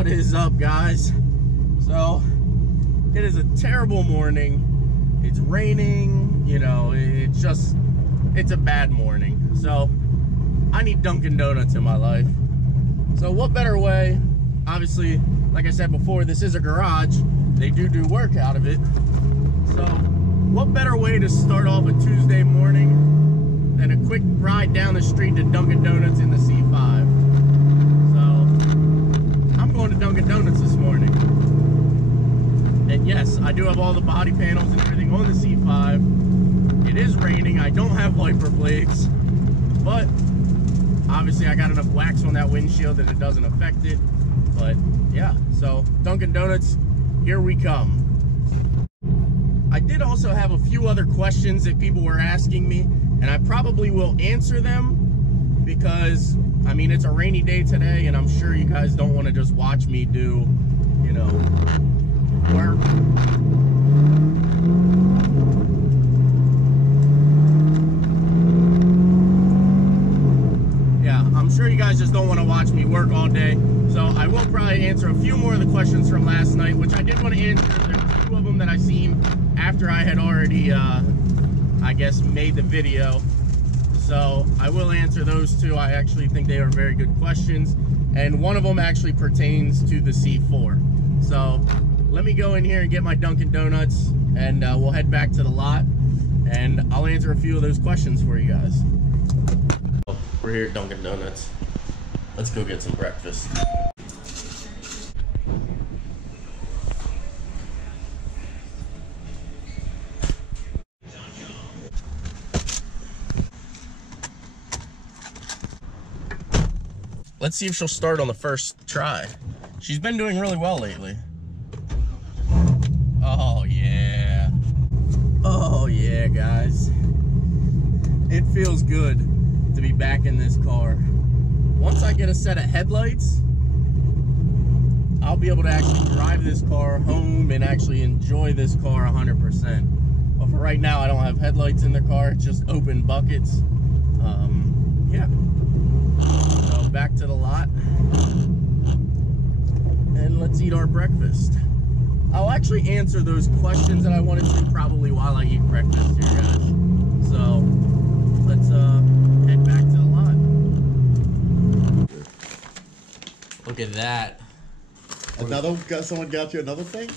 What is up, guys? So it is a terrible morning. It's raining, you know, it's a bad morning. So I need Dunkin' Donuts in my life. So what better way? Obviously, like I said before, this is a garage. They do work out of it. So what better way to start off a Tuesday morning than a quick ride down the street to Dunkin' Donuts in the C5. So I'm going to Dunkin' Donuts this morning. And yes, I do have all the body panels and everything on the C5. It is raining. I don't have wiper blades, but obviously I got enough wax on that windshield that it doesn't affect it. But yeah, so Dunkin' Donuts, here we come. I did also have a few other questions that people were asking me, and I probably will answer them because, I mean, it's a rainy day today, and I'm sure you guys don't want to just watch me do, you know, work. Yeah, I'm sure you guys just don't want to watch me work all day. So I will probably answer a few more of the questions from last night, which I did want to answer. There were a few of them that I seen after I had already, I guess, made the video. So I will answer those two. I actually think they are very good questions. And one of them actually pertains to the C4. So let me go in here and get my Dunkin' Donuts, and we'll head back to the lot, and I'll answer a few of those questions for you guys. We're here at Dunkin' Donuts. Let's go get some breakfast. Let's see if she'll start on the first try. She's been doing really well lately. Oh yeah. Oh yeah, guys. It feels good to be back in this car. Once I get a set of headlights, I'll be able to actually drive this car home and actually enjoy this car 100%. But for right now, I don't have headlights in the car, it's just open buckets. Yeah. So back to the lot. And let's eat our breakfast. I'll actually answer those questions that I wanted to probably while I eat breakfast here, guys. So let's head back to the lot. Look at that. Someone got you another thing?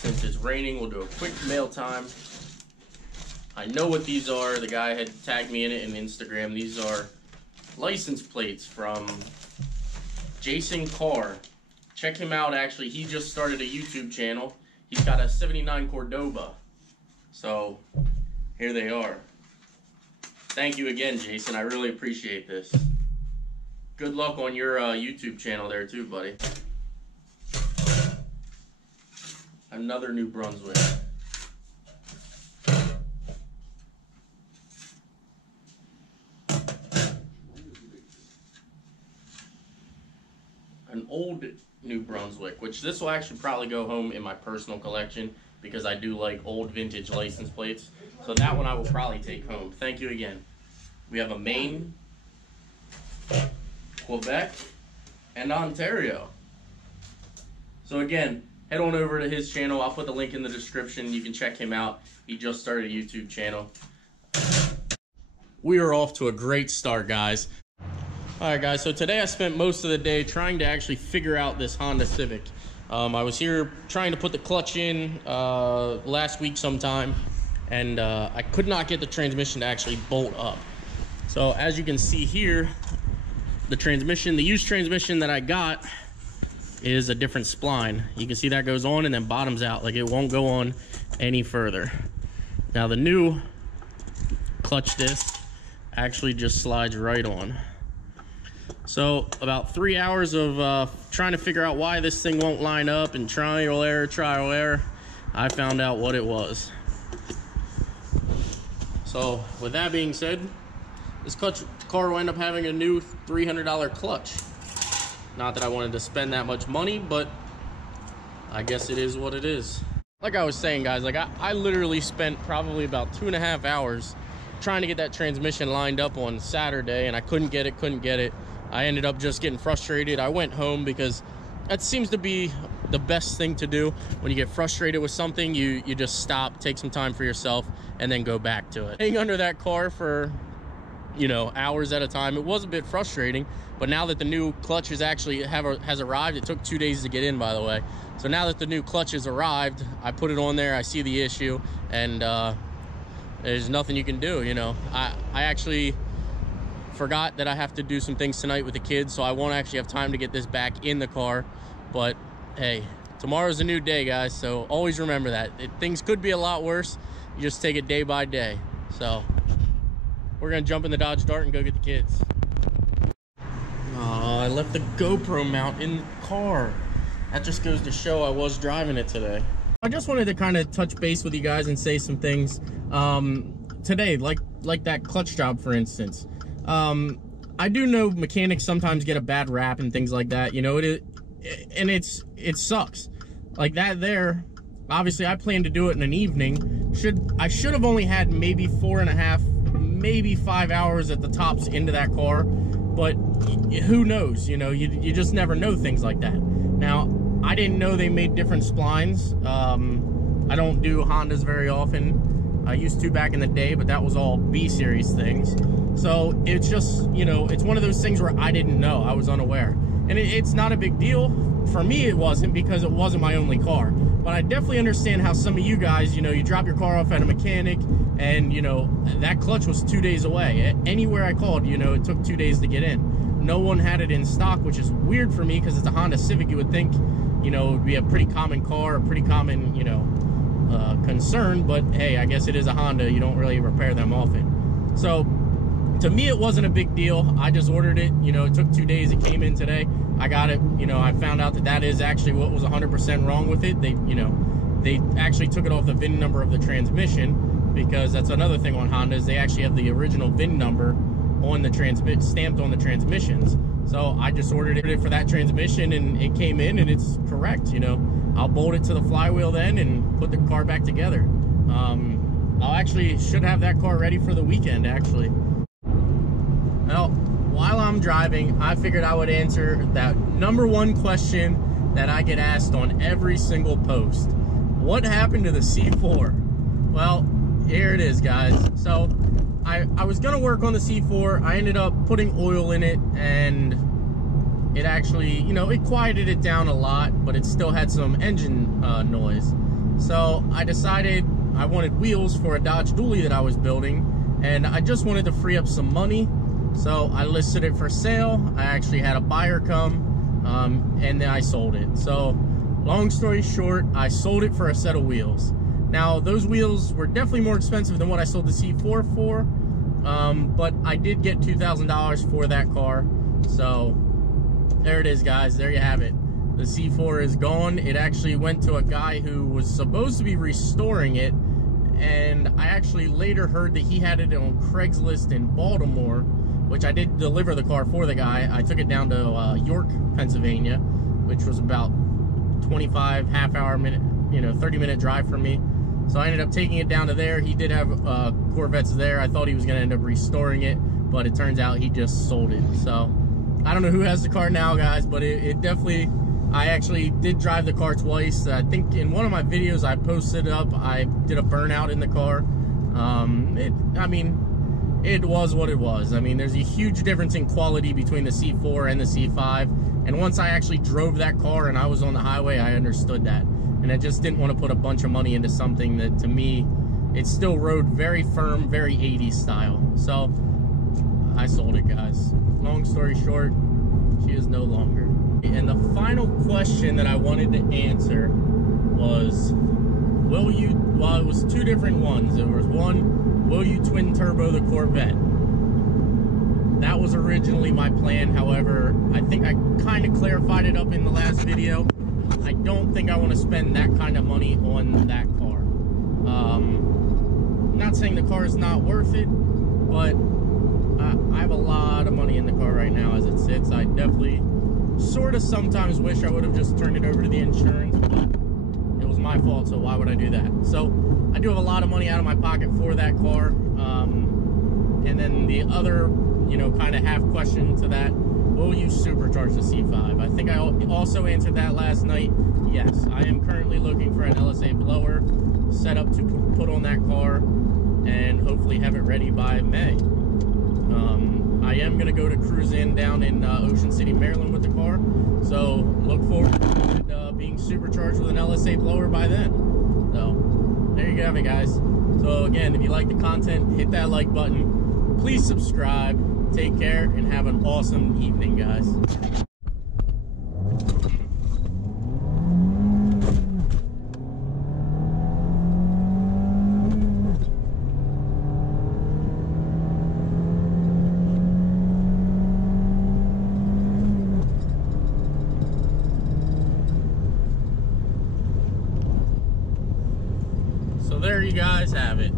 Since it's raining, we'll do a quick mail time. I know what these are. The guy had tagged me in it in Instagram. These are license plates from Jason Carr. Check him out, actually. He just started a YouTube channel. He's got a 79 Cordoba. So here they are. Thank you again, Jason. I really appreciate this. Good luck on your YouTube channel there too, buddy. Another New Brunswick. An old New Brunswick, which this will actually probably go home in my personal collection because I do like old vintage license plates. So that one I will probably take home. Thank you again. We have a Maine, Quebec, and Ontario. So again, head on over to his channel. I'll put the link in the description. You can check him out. He just started a YouTube channel. We are off to a great start, guys. Alright guys, so today I spent most of the day trying to actually figure out this Honda Civic. I was here trying to put the clutch in last week sometime, and I could not get the transmission to actually bolt up. So as you can see here, the used transmission that I got is a different spline. You can see that goes on and then bottoms out, like it won't go on any further. Now the new clutch disc actually just slides right on. So about 3 hours of trying to figure out why this thing won't line up and trial error, I found out what it was. So with that being said, this car will end up having a new $300 clutch. Not that I wanted to spend that much money, but I guess it is what it is. Like I was saying, guys, like I literally spent probably about 2.5 hours trying to get that transmission lined up on Saturday, and I couldn't get it. I ended up just getting frustrated. I went home because that seems to be the best thing to do. When you get frustrated with something, you just stop, take some time for yourself, and then go back to it. Staying under that car for, you know, hours at a time, it was a bit frustrating, but now that the new clutch has actually has arrived, it took 2 days to get in, by the way. So now that the new clutch has arrived, I put it on there, I see the issue, and there's nothing you can do, you know. I actually forgot that I have to do some things tonight with the kids, so I won't actually have time to get this back in the car. But hey, tomorrow's a new day, guys, so always remember that. Things could be a lot worse. You just take it day by day. So we're gonna jump in the Dodge Dart and go get the kids. Oh, I left the GoPro mount in the car. That just goes to show I was driving it today. I just wanted to kind of touch base with you guys and say some things today, like that clutch job, for instance. I do know mechanics sometimes get a bad rap and things like that, you know, it sucks. Like that there, obviously I planned to do it in an evening. I should have only had maybe 4.5, maybe 5 hours at the tops into that car, but who knows, you know, you just never know things like that. Now, I didn't know they made different splines. I don't do Hondas very often. I used to back in the day, but that was all B-series things. So it's just, you know, it's one of those things where I didn't know, I was unaware. And it's not a big deal. For me, it wasn't, because it wasn't my only car. But I definitely understand how some of you guys, you know, you drop your car off at a mechanic and, you know, that clutch was 2 days away. Anywhere I called, you know, it took 2 days to get in. No one had it in stock, which is weird for me because it's a Honda Civic. You would think, you know, it would be a pretty common car, a pretty common, you know, concern. But hey, I guess it is a Honda. You don't really repair them often. So to me, it wasn't a big deal. I just ordered it. You know, it took 2 days. It came in today. I got it. You know, I found out that that is actually what was 100% wrong with it. They, you know, they actually took it off the VIN number of the transmission, because that's another thing on Hondas. They actually have the original VIN number on the stamped on the transmissions. So I just ordered it for that transmission, and it came in and it's correct. You know, I'll bolt it to the flywheel then and put the car back together. I'll actually should have that car ready for the weekend, actually. Well, while I'm driving, I figured I would answer that #1 question that I get asked on every single post. What happened to the C4? Well, here it is, guys. So I was gonna work on the C4. I ended up putting oil in it, and it actually, you know, it quieted it down a lot, but it still had some engine noise. So I decided I wanted wheels for a Dodge Dually that I was building, and I just wanted to free up some money. So I listed it for sale. I actually had a buyer come, and then I sold it. So long story short, I sold it for a set of wheels. Now, those wheels were definitely more expensive than what I sold the C4 for, but I did get $2,000 for that car. So there it is, guys. There you have it. The C4 is gone. It actually went to a guy who was supposed to be restoring it, and I actually later heard that he had it on Craigslist in Baltimore, which I did deliver the car for the guy. I took it down to York, Pennsylvania, which was about 25 half-hour minute, you know, 30-minute drive from me. So I ended up taking it down to there. He did have Corvettes there. I thought he was going to end up restoring it, but it turns out he just sold it. So I don't know who has the car now, guys, but it definitely, I actually did drive the car twice. I think in one of my videos I posted up, I did a burnout in the car. I mean, it was what it was. I mean, there's a huge difference in quality between the C4 and the C5. And once I actually drove that car and I was on the highway, I understood that. And I just didn't want to put a bunch of money into something that, to me, it still rode very firm, very 80s style. So I sold it, guys. Long story short, she is no longer. And the final question that I wanted to answer was, will you, well, it was two different ones. There was one, will you twin turbo the Corvette? That was originally my plan. However, I think I kind of clarified it up in the last video. I don't think I want to spend that kind of money on that car. I'm not saying the car is not worth it, but I have a lot of money in the car right now as it sits. I definitely sort of sometimes wish I would have just turned it over to the insurance, but it was my fault, so why would I do that? So I do have a lot of money out of my pocket for that car. And then the other, you know, kind of half question to that, will you supercharge the C5? I think I also answered that last night. Yes, I am currently looking for an LSA blower set up to put on that car and hopefully have it ready by May. I am going to go to cruise in down in Ocean City, Maryland with the car. So look forward to being supercharged with an LSA blower by then. So there you have it, guys. So again, if you like the content, hit that like button. Please subscribe. Take care and have an awesome evening, guys. So there you guys have it.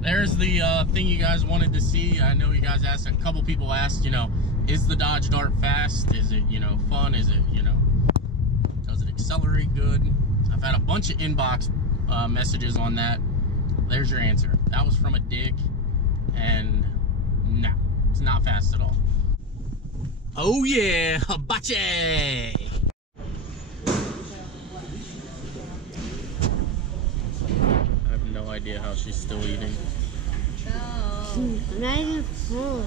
There's the thing you guys wanted to see. I know you guys asked, a couple people asked, you know, is the Dodge Dart fast? Is it, you know, fun? Is it, you know, does it accelerate good? I've had a bunch of inbox messages on that. There's your answer. That was from a dig, and no, it's not fast at all. Oh yeah, hibachi! I have no idea how she's still eating. I'm not even full.